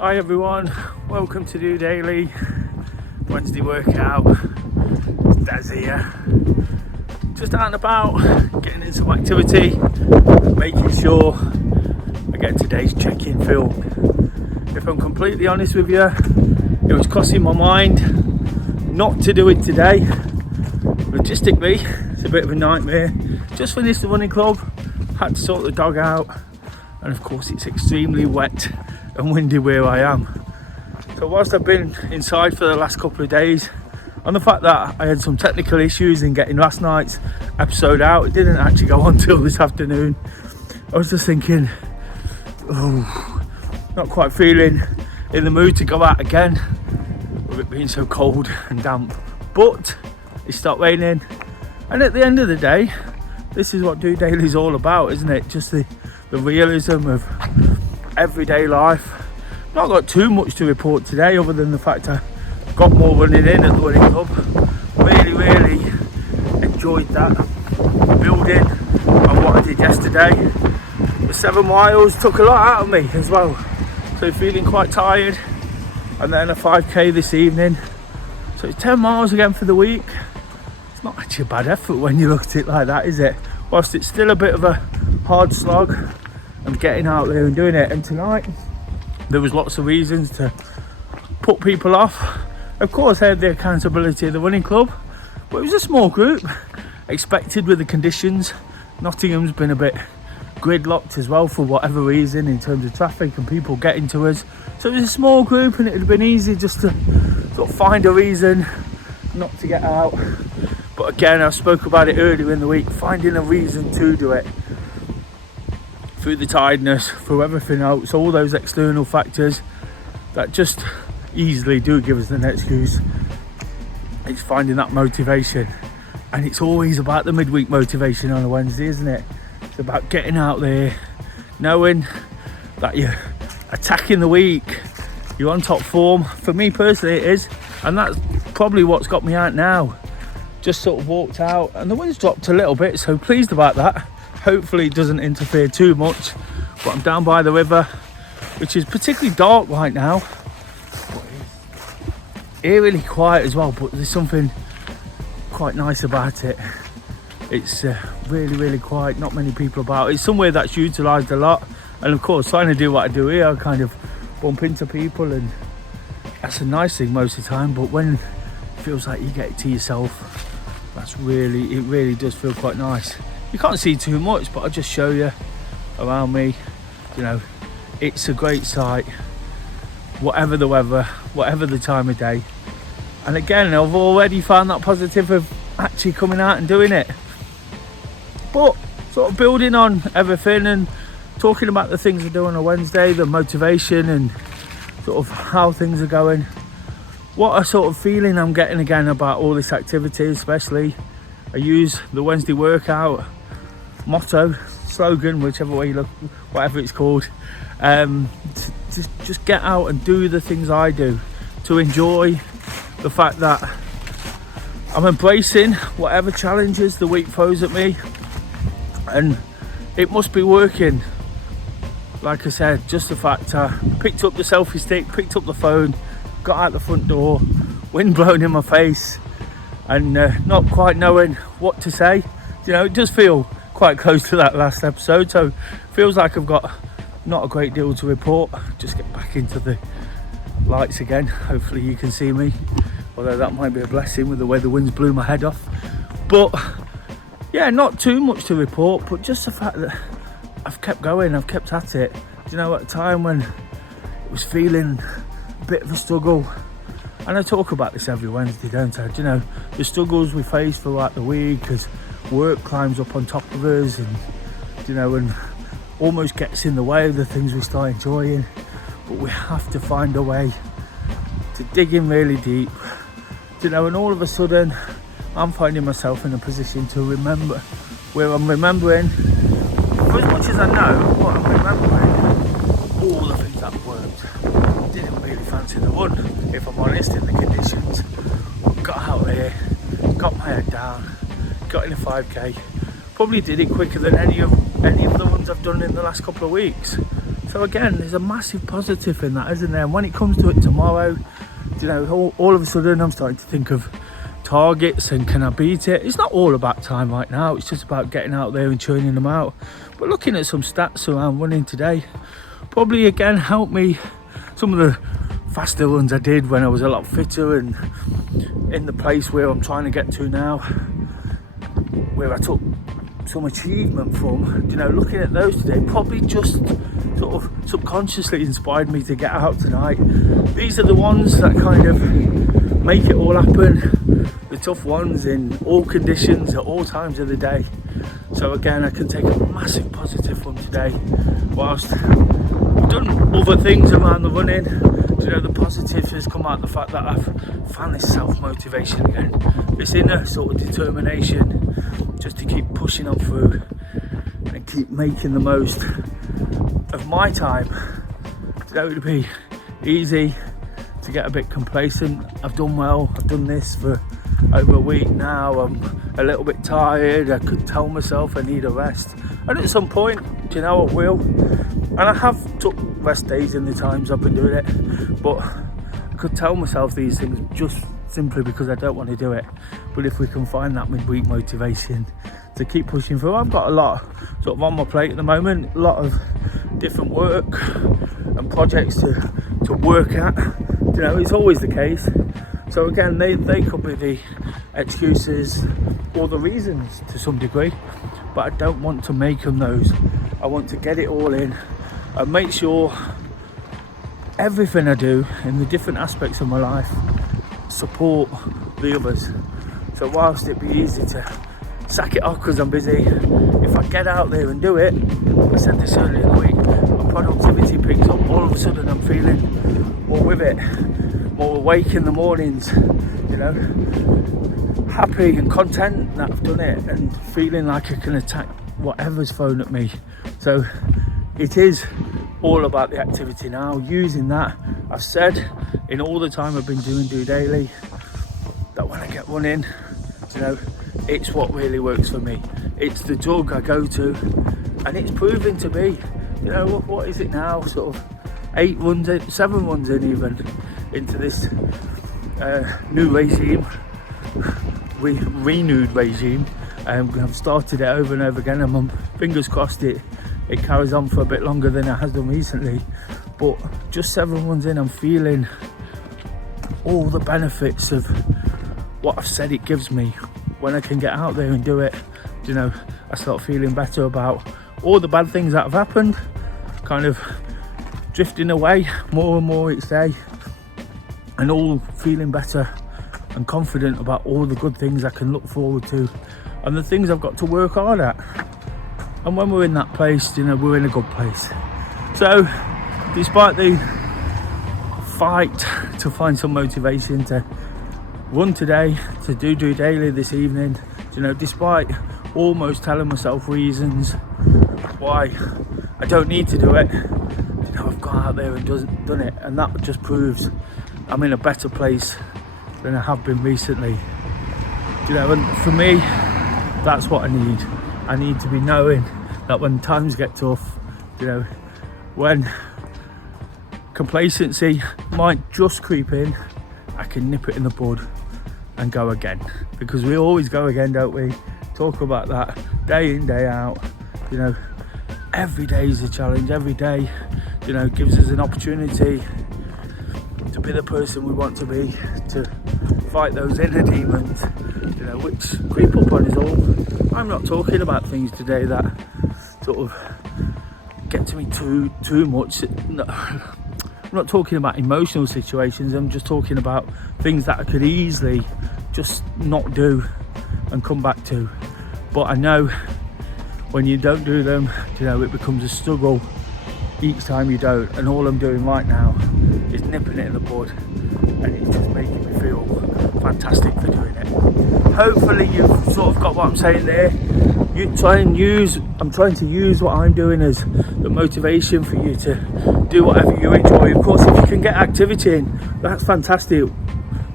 Hi everyone, welcome to DOdaily Wednesday workout. It's Des here. Just out and about, getting in some activity, making sure I get today's check-in film. If I'm completely honest with you, it was crossing my mind not to do it today. Logistically, it's a bit of a nightmare. Just finished the running club, had to sort the dog out, and of course it's extremely wet and windy where I am. So whilst I've been inside for the last couple of days, and the fact that I had some technical issues in getting last night's episode out, it didn't actually go on till this afternoon. I was just thinking, not quite feeling in the mood to go out again with it being so cold and damp. But it stopped raining, and at the end of the day, this is what DOdaily is all about, isn't it? Just the realism of everyday life. Not got too much to report today other than the fact I got more running in at the running club. Really enjoyed that building on what I did yesterday. The 7 miles took a lot out of me as well, so feeling quite tired. And then a 5k this evening, so it's 10 miles again for the week. It's not actually a bad effort when you look at it like that, is it? Whilst it's still a bit of a hard slog, I'm getting out there and doing it. And tonight there was lots of reasons to put people off. Of course, I had the accountability of the running club, but it was a small group, expected with the conditions. Nottingham's been a bit gridlocked as well for whatever reason in terms of traffic and people getting to us. So it was a small group, and it would have been easy just to sort of find a reason not to get out. But again, I spoke about it earlier in the week, finding a reason to do it. Through the tiredness, through everything else, all those external factors that just easily do give us an excuse. It's finding that motivation, and it's always about the midweek motivation on a Wednesday, isn't it? It's about getting out there, knowing that you're attacking the week, you're on top form. For me personally it is, and that's probably what's got me out now. Just sort of walked out and the wind's dropped a little bit, so pleased about that. Hopefully it doesn't interfere too much, but I'm down by the river, which is particularly dark right now. Eerily quiet as well, but there's something quite nice about it. It's really quiet, not many people about. It's somewhere that's utilised a lot, and of course trying to do what I do here, I kind of bump into people, and that's a nice thing most of the time. But when it feels like you get it to yourself, it really does feel quite nice. You can't see too much, but I'll just show you around me. You know, it's a great sight, whatever the weather, whatever the time of day. And again, I've already found that positive of actually coming out and doing it. But sort of building on everything and talking about the things I do on a Wednesday, the motivation and sort of how things are going. What a sort of feeling I'm getting again about all this activity, especially. I use the Wednesday workout motto, slogan, whichever way you look, whatever it's called, to just get out and do the things I do, to enjoy the fact that I'm embracing whatever challenges the week throws at me, and it must be working. Like I said, just the fact I picked up the selfie stick, picked up the phone, got out the front door, wind blowing in my face, and not quite knowing what to say. You know, it does feel quite close to that last episode, so it feels like I've got not a great deal to report. Just get back into the lights again. Hopefully you can see me, although that might be a blessing with the way the winds blew my head off. But yeah, not too much to report, but just the fact that I've kept going, I've kept at it. You know, at a time when it was feeling a bit of a struggle, and I talk about this every Wednesday, don't I? You know, the struggles we face throughout the week as work climbs up on top of us, and you know, and almost gets in the way of the things we start enjoying. But we have to find a way to dig in really deep, you know, and all of a sudden I'm finding myself in a position to remember, where I'm remembering, for as much as I know what I'm remembering, all the things that worked. Didn't really fancy the run, if I'm honest, in the conditions. Got out there, got my head down, got in a 5k, probably did it quicker than any of the ones I've done in the last couple of weeks. So again, there's a massive positive in that, isn't there? And when it comes to it tomorrow, you know, all of a sudden I'm starting to think of targets and can I beat it. It's not all about time right now, it's just about getting out there and churning them out. But looking at some stats around running today probably again helped me. Some of the faster runs I did when I was a lot fitter and in the place where I'm trying to get to now, where I took some achievement from, you know, looking at those today probably just sort of subconsciously inspired me to get out tonight. These are the ones that kind of make it all happen, the tough ones in all conditions at all times of the day. So again, I can take a massive positive from today. Whilst I've done other things around the running, you know, the positive has come out the fact that I've found this self-motivation again, this inner sort of determination just to keep pushing on through and keep making the most of my time. You know, it'd be easy to get a bit complacent. I've done well, I've done this for over a week now, I'm a little bit tired, I could tell myself I need a rest, and at some point, you know, I will. And I have took rest days in the times I've been doing it, but I could tell myself these things just simply because I don't want to do it. But if we can find that midweek motivation to keep pushing through, I've got a lot sort of on my plate at the moment, a lot of different work and projects to work at. You know, it's always the case. So again, they could be the excuses or the reasons to some degree, but I don't want to make them those. I want to get it all in and make sure everything I do in the different aspects of my life support the others. So whilst it'd be easy to sack it off because I'm busy, if I get out there and do it, I said this earlier in the week, my productivity picks up. All of a sudden I'm feeling more with it, more awake in the mornings, you know, happy and content that I've done it and feeling like I can attack whatever's thrown at me. So it is all about the activity now, using that. I've said in all the time I've been doing DOdaily that when I get running, you know, it's what really works for me. It's the drug I go to, and it's proving to be, you know, what is it now, sort of 7 runs in even into this new regime, renewed regime. I've started it over and over again, and I'm fingers crossed it carries on for a bit longer than it has done recently. But just 7 runs in, I'm feeling all the benefits of what I've said it gives me. When I can get out there and do it, you know, I start feeling better about all the bad things that have happened, kind of drifting away more and more each day, and all feeling better and confident about all the good things I can look forward to and the things I've got to work hard at. And when we're in that place, you know, we're in a good place. So despite the fight to find some motivation to run today, to do DOdaily this evening, you know, despite almost telling myself reasons why I don't need to do it, you know, I've gone out there and done it, and that just proves I'm in a better place than I have been recently. You know, and for me, that's what I need. I need to be knowing that when times get tough, you know, when complacency might just creep in, I can nip it in the bud and go again. Because we always go again, don't we? Talk about that day in, day out. You know, every day is a challenge. Every day, you know, gives us an opportunity to be the person we want to be, to fight those inner demons, you know, which creep up on us all. I'm not talking about things today that sort of get to me too much. No, I'm not talking about emotional situations. I'm just talking about things that I could easily just not do and come back to. But I know when you don't do them, you know, it becomes a struggle each time you don't. And all I'm doing right now is nipping it in the bud, and it's just making me feel fantastic for doing it. Hopefully you've sort of got what I'm saying there. I'm trying to use what I'm doing as the motivation for you to do whatever you enjoy. Of course, if you can get activity in, that's fantastic.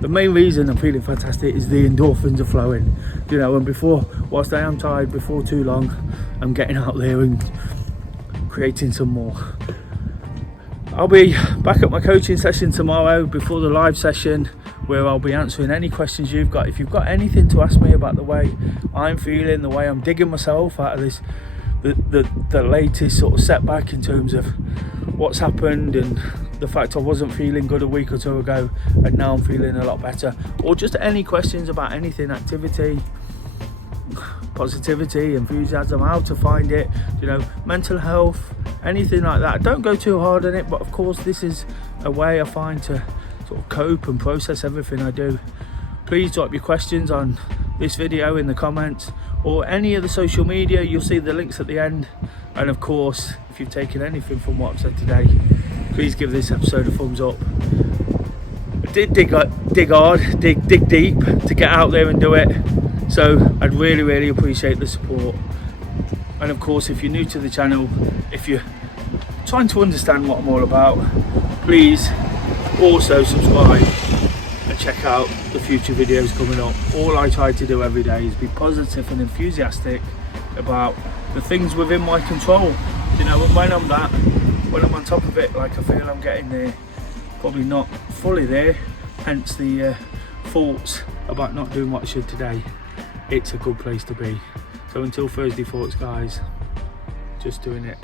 The main reason I'm feeling fantastic is the endorphins are flowing, you know, and whilst I am tired, before too long, I'm getting out there and creating some more. I'll be back at my coaching session tomorrow before the live session, where I'll be answering any questions you've got. If you've got anything to ask me about the way I'm feeling, the way I'm digging myself out of this, the latest sort of setback in terms of what's happened, and the fact I wasn't feeling good a week or two ago and now I'm feeling a lot better, or just any questions about anything, activity, positivity, enthusiasm, how to find it, you know, mental health, anything like that. Don't go too hard on it, but of course this is a way I find to sort of cope and process everything I do. Please drop your questions on this video in the comments or any of the social media. You'll see the links at the end. And of course, if you've taken anything from what I've said today, please give this episode a thumbs up. I did dig hard, dig deep to get out there and do it, so I'd really appreciate the support. And of course, if you're new to the channel, if you're trying to understand what I'm all about, please also subscribe and check out the future videos coming up. All I try to do every day is be positive and enthusiastic about the things within my control, you know. And when I'm on top of it, like I feel I'm getting there, probably not fully there, hence the thoughts about not doing what I should today. It's a good place to be. So until Thursday thoughts, guys, just doing it.